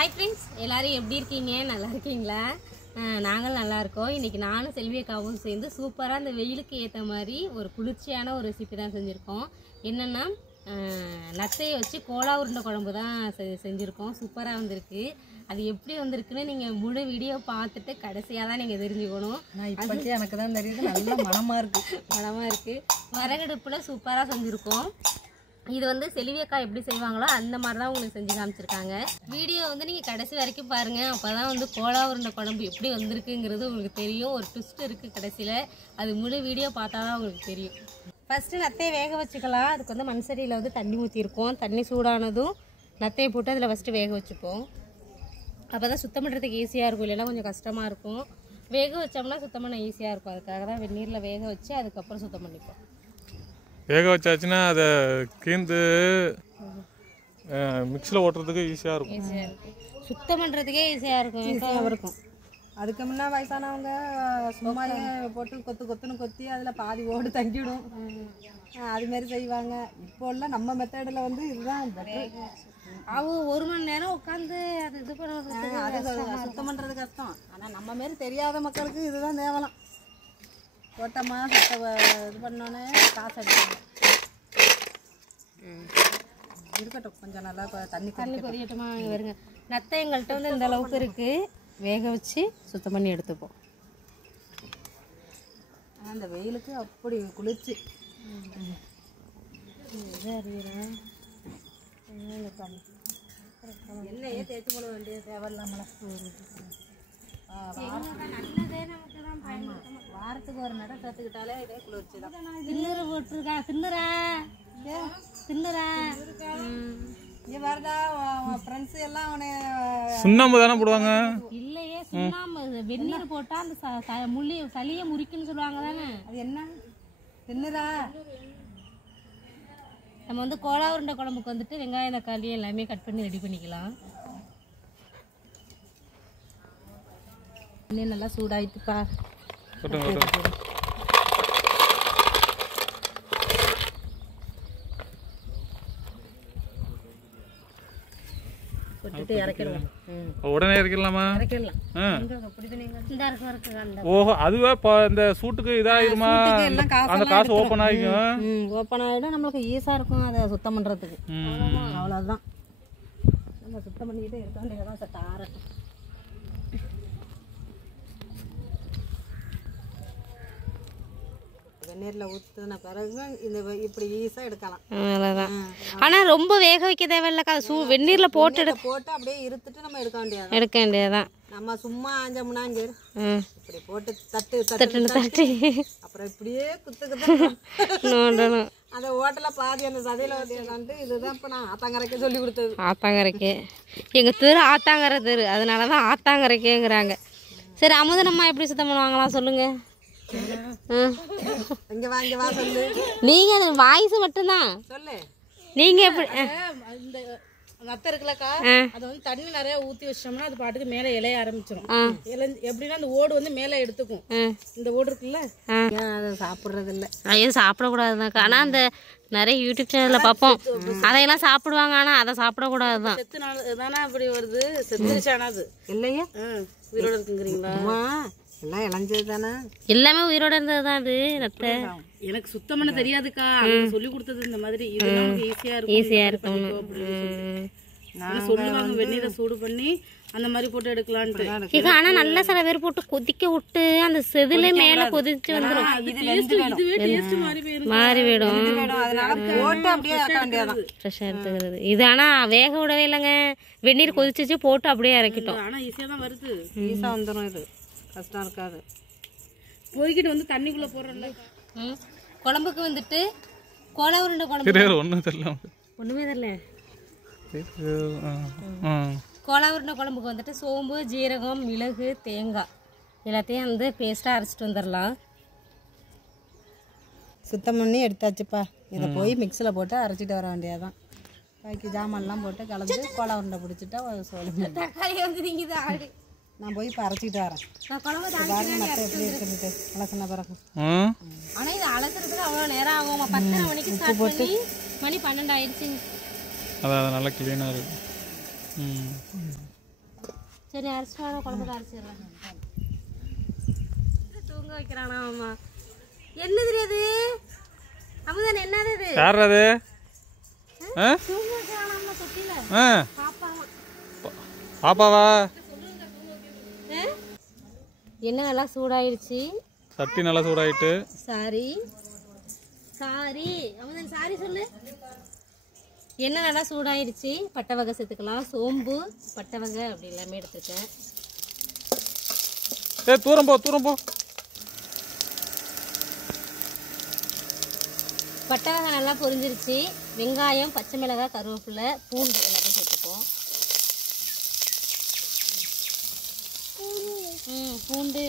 Hi friends, எல்லாரும் எப்படி இருக்கீங்க? நல்லா இருக்கீங்களா? நாங்கள் நல்லா இருக்கோம். இன்றைக்கி நானும் செல்வியக்காவும் சேர்ந்து சூப்பராக அந்த வெயிலுக்கு ஏற்ற மாதிரி ஒரு குளிர்ச்சியான ஒரு ரெசிபி தான் செஞ்சுருக்கோம். என்னென்னா நத்தையை வச்சு கோலா உருண்டை குழம்பு தான் செஞ்சுருக்கோம். சூப்பராக வந்திருக்கு. அது எப்படி வந்திருக்குன்னு நீங்கள் முழு வீடியோ பார்த்துட்டு கடைசியாக தான் நீங்கள் தெரிஞ்சுக்கணும். இப்போக்கே எனக்கு தான் தெரியுது, நல்ல மனமாக இருக்குது. விறகடுப்பில் சூப்பராக செஞ்சுருக்கோம். இது வந்து செல்வியக்கா எப்படி செய்வாங்களோ அந்த மாதிரி தான் உங்களுக்கு செஞ்சு காமிச்சிருக்காங்க. வீடியோ வந்து நீங்கள் கடைசி வரைக்கும் பாருங்கள். அப்போ தான் வந்து கோலா உருண்டை குழம்பு எப்படி வந்திருக்குங்கிறது உங்களுக்கு தெரியும். ஒரு ட்விஸ்ட் இருக்குது கடைசியில். அது முழு வீடியோ பார்த்தா தான் உங்களுக்கு தெரியும். ஃபஸ்ட்டு நத்தையை வேக வச்சுக்கலாம். அதுக்கு வந்து மண்சரியில் வந்து தண்ணி ஊற்றிருக்கோம். தண்ணி சூடானதும் நத்தையை போட்டு அதில் ஃபஸ்ட்டு வேக வச்சுப்போம். அப்போ தான் சுத்தம் பண்ணுறதுக்கு ஈஸியாக இருக்கும். இல்லைன்னா கொஞ்சம் கஷ்டமாக இருக்கும். வேக வச்சோம்னா சுத்தம் பண்ண ஈஸியாக இருக்கும். அதுக்காக தான் வெந்நீரில் வேக வச்சு அதுக்கப்புறம் சுத்தம் பண்ணிப்போம். வேக வச்சாச்சுன்னா அதை கீந்து மிக்ஸில் ஓட்டுறதுக்கு ஈஸியாக இருக்கும். சுத்தம் பண்ணுறதுக்கே ஈஸியாக இருக்கும். அதுக்கு முன்னே வயசானவங்க சும்மாயே போட்டு கொத்துன்னு கொத்தி அதில் பாதி ஓடு தங்கிவிடும். அதுமாரி செய்வாங்க. இப்போ உள்ள நம்ம மெத்தடில் வந்து இதுதான் பெட்டர். அவங்க 1 மணி நேரம் உட்காந்து அது இது பண்ணுறது, அது சுத்தம் பண்ணுறது கஷ்டம். ஆனால் நம்ம மாரி தெரியாத மக்களுக்கு இதுதான் தேவலாம். போட்டமாக இது பண்ணோன்னே காசு அடிப்பாங்க. இருக்கட்டும், கொஞ்சம் நல்லா தண்ணி கொதிக்கட்டுமா? வருங்க, நத்தை எங்கள்கிட்ட வந்து இந்த அளவுக்கு இருக்குது. வேக வச்சு சுத்தம் பண்ணி எடுத்துப்போம். அந்த வெயிலுக்கு அப்படி குளிர்ச்சி. எண்ணெயே தேய்ச்சி போட வேண்டிய தேவையில்லாமல. வாரத்துக்கு ஒரு நடம் கற்றுக்கிட்டாலே இதே குளிர்ச்சி தான். தின்னுற போட்டிருக்கா? தின்னுறா இங்கே வரதா ஃப்ரெண்ட்ஸு எல்லாம் அவனை சுண்ணாம்பு தானே போடுவாங்க. இல்லையே, சுண்ணாம்பு வெந்நீர் போட்டால் அந்த முள்ளி சளியை முறிக்குன்னு சொல்லுவாங்க தானே. அது என்ன தின்னுறா? நம்ம வந்து கோலா உருண்டை குழம்புக்கு வந்துட்டு வெங்காயம் தக்காளி எல்லாமே கட் பண்ணி ரெடி பண்ணிக்கலாம். இன்னும் நல்லா சூடாயிட்டுப்பா. போட்டுட்டு இறக்கிடுவோம். உடனே இறக்கிடலாமா? இறக்கிடலாம். ஓஹோ, அதுவே இந்த சூட்டுக்கு இதாயிருமா? அந்த காசு ஓப்பன் ஆகிக்கும். ஓப்பன் ஆகிடும். நம்மளுக்கு ஈஸியாக இருக்கும் அதை சுத்தம் பண்ணுறதுக்கு. அவ்வளோதான். நம்ம சுத்தம் பண்ணிக்கிட்டே இருக்க வேண்டியதான். சட்ட ஆறட்டும். வெந்நீரில் ஊற்றின பிறகு இந்த இப்படி ஈஸியாக எடுக்கலாம். அவ்வளோதான். ஆனால் ரொம்ப வேக வைக்க தேவையில்லக்கா. வெந்நீரில் போட்டு அப்படியே இருத்துட்டு நம்ம எடுக்க வேண்டியதுதான். நம்ம சும்மா ஆஞ்சோம்னாங்க இப்படி போட்டு தட்டு அப்புறம் இப்படியே குத்து நோண்டணும். அந்த ஓட்டல பாதி அந்த சதையில ஓட்டியாண்டு. இதுதான் இப்போ நான் ஆத்தாங்கரைக்கே சொல்லி கொடுத்தது. ஆத்தாங்கரைக்கே எங்கள் தெரு ஆத்தாங்கரை தெரு, அதனால தான் ஆத்தாங்கரைக்கேங்கிறாங்க. சரி, அமுதனம்மா எப்படி சுத்தம் பண்ணுவாங்களாம் சொல்லுங்க. இங்க வா சொல்லு. நீங்க வாய்ஸ் மட்டும்தான் சொல்லு. நீங்க எப்படி? இந்த நத்தை இருக்குல்லக்கா, அதை வந்து தண்ணி நிறைய ஊற்றி வச்சோம்னா அது பாட்டுக்கு மேலே இலைய ஆரம்பிச்சிடும். எப்படின்னா அந்த ஓடு வந்து மேலே எடுத்துக்கும். இந்த ஓடு இருக்குல்ல, அதை சாப்பிட்றது இல்லை. ஐயோ, சாப்பிடக்கூடாதுதான்க்கா. ஆனால் அந்த நிறைய யூடியூப் சேனலில் பார்ப்போம், அதையெல்லாம் சாப்பிடுவாங்க. ஆனால் அதை சாப்பிடக்கூடாது தான். செத்துனால தானே அப்படி வருது. செத்துருச்சானா அது இல்லையா? உயிரோட இருக்குங்கிறீங்களா? எல்லாம் இளைஞ்சது தானே. எல்லாமே உயிரோட இருந்தது தான் அது நத்தை. எனக்கு சுத்தம் பண்ண தெரியாதுக்கா. சொல்லி கொடுத்தது இந்த மாதிரி. இது நமக்கு ஈஸியா இருக்கும். சொல்லுவாங்க வெந்நீரை சூடு பண்ணி அந்த மாதிரி போட்டு எடுக்கலான்ட்டு. இது ஆனால் நல்லா சில பேர் போட்டு கொதிக்க விட்டு அந்த செதிலே மேலே கொதிச்சு வந்துடும். மாறி போயிடும். ஃப்ரெஷ்ஷாக எடுத்துக்கிறது இது. ஆனால் வேக விடவே இல்லைங்க. வெந்நீர் கொதிச்சு போட்டு அப்படியே இறக்கிட்டோம். ஆனால் ஈஸியாக தான் வருது. ஈஸியாக வந்துடும். இது கஷ்டம் இருக்காது. போய்கிட்டு வந்து தண்ணிக்குள்ளே போடுறோம்ல. குழம்புக்கு வந்துட்டு கோலா உருண்டை குழம்பு ஒன்றும் தெரியல. ஒன்றுமே தெரியல. கோலா உருண்டை குழம்புக்கு வந்துட்டு சோம்பு, ஜீரகம், மிளகு, தேங்காய் எல்லாத்தையும் வந்து பேஸ்ட்டாக அரைச்சிட்டு வந்துடலாம். சுத்தம் பண்ணி எடுத்தாச்சுப்பா. இதை போய் மிக்சியில் போட்டு அரைச்சிட்டு வர வேண்டியதுதான். பாக்கி ஜாமான்லாம் போட்டு கலந்து கோலா உருண்டை பிடிச்சிட்டா சொல்லுங்க. தக்காளி வந்து நீங்கள் தான் ஆடு. நான் போய் இப்போ அரைச்சிட்டு வரேன். நான் குழம்பு மற்ற எப்படி இருக்குன்ட்டு அலசின பிறகு. ஆனால் இது அலசுறதுக்கு அவ்வளோ நேரம் ஆகும். 10:30 மணிக்கு ஸ்டார்ட் பண்ணி மணி 12 ஆயிடுச்சுங்க. அதான் நல்லா க்ளீனாக இருக்கு. சரி அரைச்சிட்டு குழம்புக்கு அரைச்சிடுறேன். தூங்க வைக்கிறானா? ஆமா. என்ன தெரியாது அமுதன்? என்னது இது? யார் அது? தூங்க வைக்கிறானா தொட்டில? பாப்பாவா? என்ன நல்லா சூடாயிடுச்சு. சட்டி நல்லா சூடாயிட்டு. சாரி அமுதன் சாரி சொல்லு. எண்ணெய் நல்லா சூடாயிடுச்சு. பட்டை வகை சேர்த்துக்கலாம். சோம்பு பட்டை வகை அப்படி எல்லாமே எடுத்துருக்கேன். தூரம் போ. பட்டை வகை நல்லா பொரிஞ்சிருச்சு. வெங்காயம், பச்சை மிளகாய், கருவேப்பிலை, பூண்டு எல்லாத்தையும் சேர்த்துப்போம். பூண்டு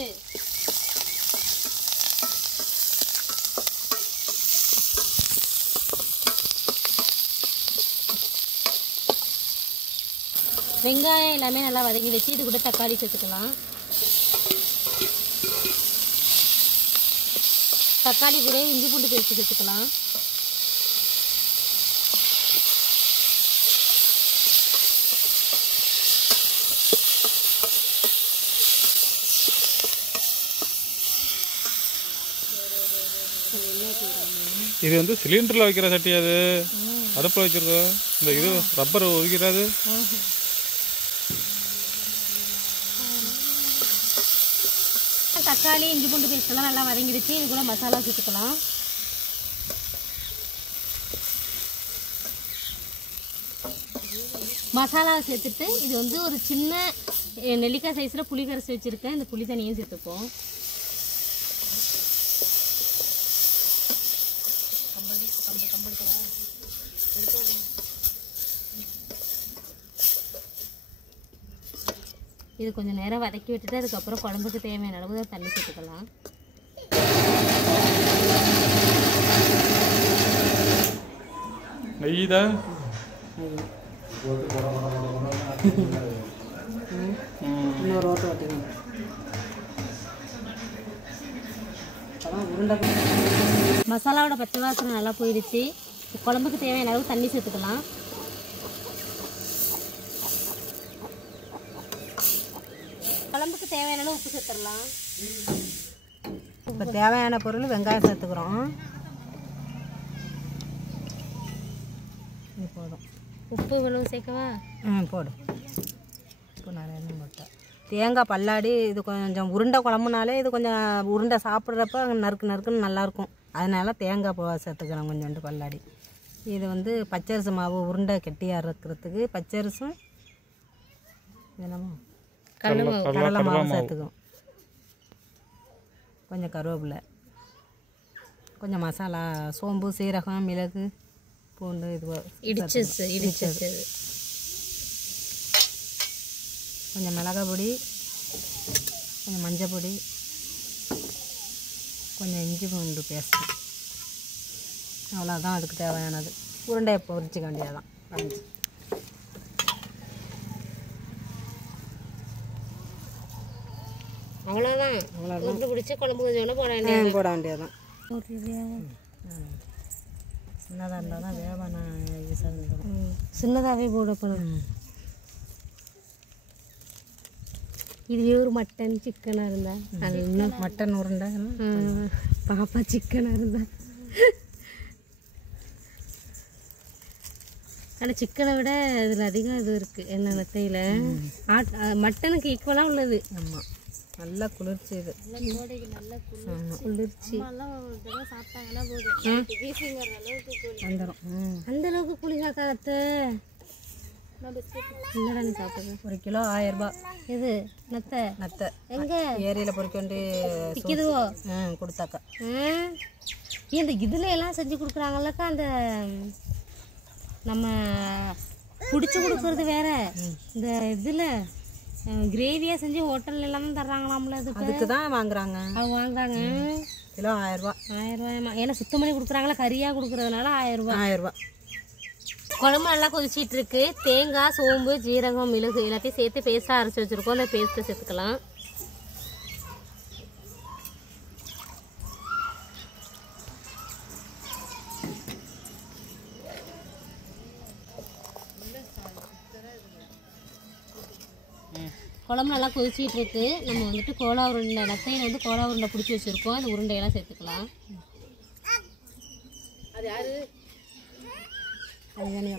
வெங்காயம் எல்லாமே நல்லா வதக்கி வச்சு இது கூட தக்காளி சேர்த்துக்கலாம். தக்காளி கூட இஞ்சி பூண்டு பேஸ்ட் சேர்த்துக்கலாம். இது வந்து சிலிண்டரில் வைக்கிற சட்டி. அது அடுப்பில் வச்சிருக்கோம். இந்த இது ரப்பர் ஒதுக்கிறாது. தக்காளி இஞ்சி பூண்டு பேஸ்ட் எல்லாம் நல்லா வதங்கிடுச்சு. இது கூட மசாலா சேர்த்துக்கலாம். மசாலா சேர்த்துட்டு இது வந்து ஒரு சின்ன நெல்லிக்காய் சைஸில் புளி கரைச்சி வச்சுருக்கேன். இந்த புளி தண்ணியும் சேர்த்துப்போம். இது கொஞ்சம் நேரம் வதக்கி விட்டுட்டு அதுக்கப்புறம் குழம்புக்கு தேவையான அளவு தண்ணி சேர்த்துக்கலாம். நெய் தான் இன்னொரு ஓட்டு ஓட்டிக்கணும். மசாலாவோட பச்சை வாசனை நல்லா போயிடுச்சு. குழம்புக்கு தேவையான அளவு தண்ணி சேர்த்துக்கலாம். குழம்புக்கு தேவையான அளவு உப்பு சேர்த்துடலாம். இப்போ தேவையான பொருள் வெங்காயம் சேர்த்துக்கிறோம். இது போதும். உப்பு இவ்வளவு சேர்க்கவா? போடும். உப்பு நிறைய போட்டேன். தேங்காய் பல்லாடி இது கொஞ்சம் உருண்டை குழம்புனாலே இது கொஞ்சம் உருண்டை சாப்பிட்றப்ப நறுக்குன்னு நல்லாயிருக்கும். அதனால தேங்காய் சேர்த்துக்கிறோம் கொஞ்சோண்டு பல்லாடி. இது வந்து பச்சரிசி மாவு உருண்டை கெட்டியாக இருக்கிறதுக்கு பச்சரிசும் என்னமோ கடலை மாவு சேர்த்துக்கும். கொஞ்சம் கருவேப்பிலை, கொஞ்சம் மசாலா, சோம்பு, சீரகம், மிளகு, பூண்டு இது இடிச்சது, கொஞ்சம் மிளகாய் பொடி, கொஞ்சம் மஞ்சள் பொடி, கொஞ்சம் இஞ்சி பூண்டு பேஸ்ட். அவ்வளோதான் அதுக்கு தேவையானது. உருண்டையை பொரிச்சிக்க வேண்டியதான். அவ்வளோதான். உருண்டை பிடிச்சி குழம்பு கொஞ்சம் போட வேண்டியதான். சின்னதாக இருந்தால் தான் வேவான ஈஸியாக இருந்துடும். சின்னதாகவே போடப்படும். இதுவே ஒரு மட்டன் சிக்கனாக இருந்தா அது இன்னும் மட்டன் உருண்டை. பாப்பா சிக்கனாக இருந்தா. ஆனால் சிக்கனை விட இதில் அதிகம் இது இருக்குது. என்ன நத்தையில் மட்டனுக்கு ஈக்குவலாக உள்ளது. ஆமாம், நல்லா குளிர்ச்சி. இது குளிர்ச்சி வந்துடும். அந்த அளவுக்கு குளிர்காக்கா அத்தை. இல்லைடா நீ சாப்பிட்றது. 1 கிலோ 1000 ரூபா. இது நத்தை எங்க ஏரியில் பொறிக்க வேண்டி விற்கிதுவோ? கொடுத்தாக்கா. இந்த இதில் எல்லாம் செஞ்சு கொடுக்குறாங்கல்லக்கா. அந்த நம்ம பிடிச்சி கொடுக்கறது வேற. இந்த இதில் கிரேவியாக செஞ்சு ஹோட்டல் எல்லாமே தர்றாங்களாம்ல. அதுக்கு தான் வாங்குறாங்க. அவங்க வாங்குறாங்க. கிலோ 1000 ரூபா. 1000 ரூபாயமா? ஏன்னா சுத்தம் பண்ணி கொடுக்குறாங்களா, கறியாக கொடுக்குறதுனால 1000 ரூபா. 1000 ரூபா. குழம்பு நல்லா கொதிச்சிட்டு இருக்கு. தேங்காய், சோம்பு, ஜீரகம், மிளகு எல்லாத்தையும் சேர்த்து பேஸ்ட்டாக அரைச்சி வச்சுருக்கோம். இல்லை பேஸ்ட்டை சேர்த்துக்கலாம். குழம்பு நல்லா கொதிச்சிட்டு இருக்கு. நம்ம வந்துட்டு கோலா உருண்டை நத்தையில் வந்து கோலா உருண்டை பிடிச்சி வச்சுருக்கோம். அந்த உருண்டையெல்லாம் சேர்த்துக்கலாம். அது யாரு அதுதானே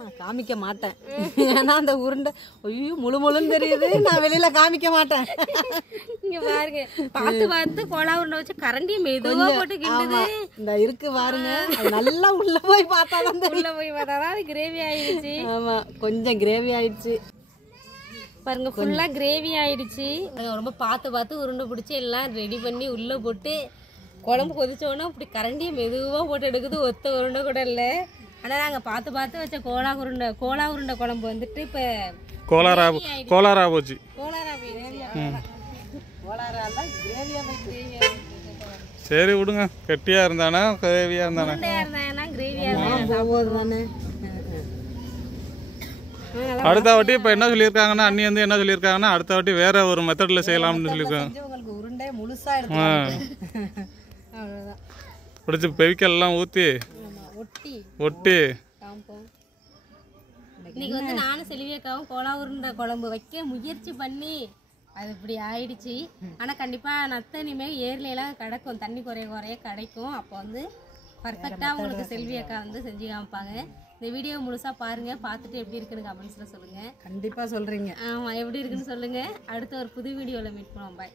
நான் காமிக்க மாட்டேன். ஏன்னா அந்த உருண்டை ஐயோ முழுன்னு தெரியுது. நான் வெளியில காமிக்க மாட்டேன். இங்க பாருங்க, பார்த்து பார்த்து கோலா உருண்டை வச்சு கரண்டி மெதுவா போட்டு கிண்டுது. இந்த இருக்கு பாருங்க, அது நல்லா உள்ள போய் பார்த்தாதான் உள்ள போய் பார்த்தாதான் அது கிரேவி ஆயிடுச்சு. ஆமா, கொஞ்சம் கிரேவி ஆயிடுச்சு பாருங்க, ஃபுல்லா கிரேவி ஆயிடுச்சு. ரொம்ப பார்த்து பார்த்து உருண்டை பிடிச்சி எல்லாம் ரெடி பண்ணி உள்ள போட்டு குழம்பு கொதிச்சோன்னா அப்படி கரண்டியை மெதுவா போட்டு எடுக்குது. ஒத்த உருண்டை கூட இல்லை. ஆனால் நாங்கள் பார்த்து பார்த்து வச்ச கோலா உருண்டை குழம்பு வந்துட்டு இப்போ கோளாரா போச்சு. கோலாரா சரி விடுங்க, கெட்டியா இருந்தானா கிரேவியா இருந்தானா? இருந்தாங்கன்னா கிரேவியா இருந்தா அடுத்த வாட்டி இப்போ என்ன சொல்லியிருக்காங்கன்னா, அண்ணி வந்து என்ன சொல்லியிருக்காங்கன்னா, அடுத்த வாட்டி வேற ஒரு மெத்தடில் செய்யலாம்னு சொல்லியிருக்காங்க. உங்களுக்கு உருண்டை முழுசா எடுத்து அவ்வளோதான் பிடிச்சி பெவிக்கெல்லாம் ஊற்றி ஒட்டி இன்னைக்கு வந்து நானும் செல்வியக்காவும் கோலா உருண்டை குழம்பு வைக்க முயற்சி பண்ணி அது இப்படி ஆயிடுச்சு. ஆனால் கண்டிப்பாக நத்தை இனிமேல் ஏர்லையெல்லாம் கிடைக்கும், தண்ணி குறைய கிடைக்கும். அப்போ வந்து பர்ஃபெக்டாக உங்களுக்கு செல்வியக்கா வந்து செஞ்சு காமிப்பாங்க. இந்த வீடியோ முழுசாக பாருங்கள், பார்த்துட்டு எப்படி இருக்குன்னு கமெண்ட்ஸில் சொல்லுங்கள். கண்டிப்பாக சொல்கிறீங்க. ஆமாம், எப்படி இருக்குன்னு சொல்லுங்கள். அடுத்த ஒரு புது வீடியோவில் மீட் பண்ணுவோம். பாய்.